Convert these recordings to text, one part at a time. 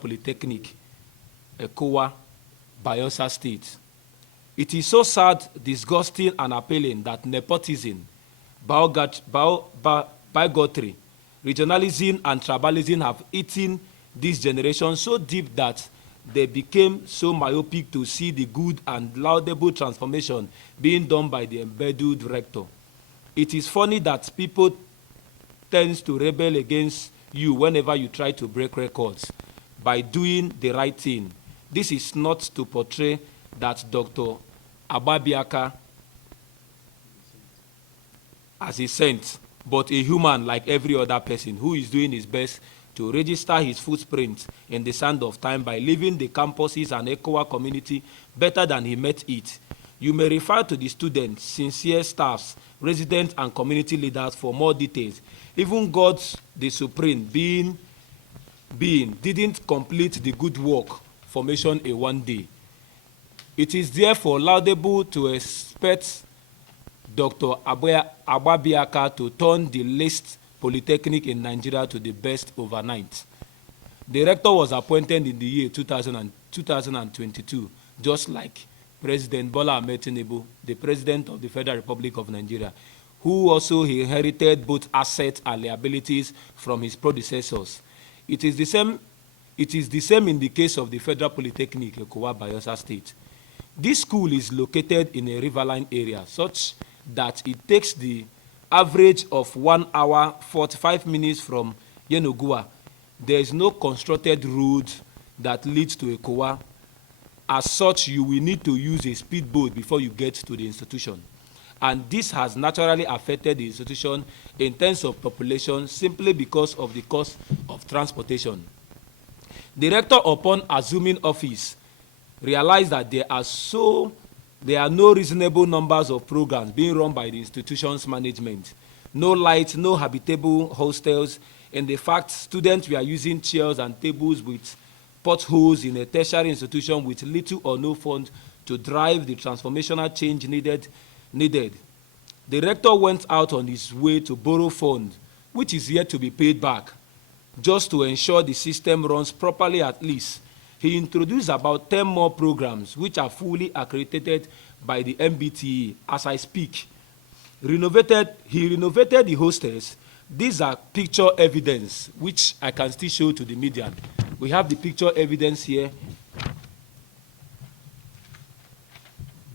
Polytechnic, Ekowe, Bayelsa State. It is so sad, disgusting, and appalling that nepotism, bigotry, regionalism, and tribalism have eaten this generation so deep that they became so myopic to see the good and laudable transformation being done by the embedded rector. It is funny that people tend to rebel against you whenever you try to break records by doing the right thing. This is not to portray that Dr. Agbabiaka as a saint, but a human like every other person who is doing his best to register his footprint in the sand of time by leaving the campuses and Ekowe community better than he met it. You may refer to the students, sincere staffs, residents, and community leaders for more details. Even God, the Supreme being didn't complete the good work formation in one day. It is therefore laudable to expect Dr. Agbabiaka to turn the least Polytechnic in Nigeria to the best overnight. The rector was appointed in the year 2022, just like President Bola Ahmed Tinubu, the President of the Federal Republic of Nigeria, who also inherited both assets and liabilities from his predecessors. It is the same in the case of the Federal Polytechnic, Ekowe, Bayelsa State. This school is located in a riverine area such that it takes the average of 1 hour 45 minutes from Yenagoa. There is no constructed road that leads to Ekowe. As such, you will need to use a speedboat before you get to the institution. And this has naturally affected the institution in terms of population simply because of the cost of transportation. The rector, upon assuming office, realized that there are no reasonable numbers of programs being run by the institution's management. No light, no habitable hostels. In the fact, students were using chairs and tables with potholes in a tertiary institution with little or no funds to drive the transformational change needed. The rector went out on his way to borrow funds, which is yet to be paid back, just to ensure the system runs properly at least. He introduced about 10 more programs which are fully accredited by the MBTE as I speak. He renovated the hostels. These are picture evidence, which I can still show to the media. We have the picture evidence here.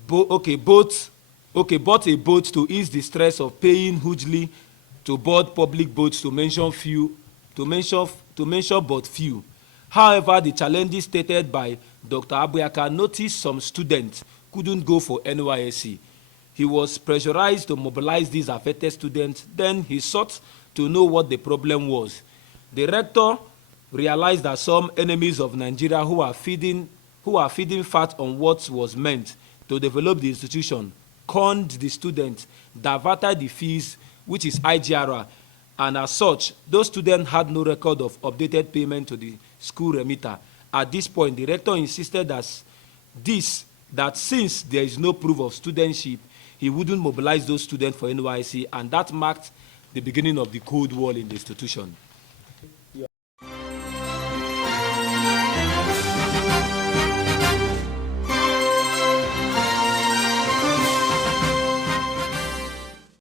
Bought a boat to ease the stress of paying hugely to board public boats to mention but few. However, the challenges stated by Dr. Agbabiaka noticed some students couldn't go for NYSC. He was pressurized to mobilize these affected students. Then he sought to know what the problem was. The rector realized that some enemies of Nigeria who are feeding fat on what was meant to develop the institution conned the students, diverted the fees, which is IGRA, and as such, those students had no record of updated payment to the school remitter. At this point, the rector insisted that since there is no proof of studentship, he wouldn't mobilize those students for NYSC, and that marked the beginning of the Cold War in the institution.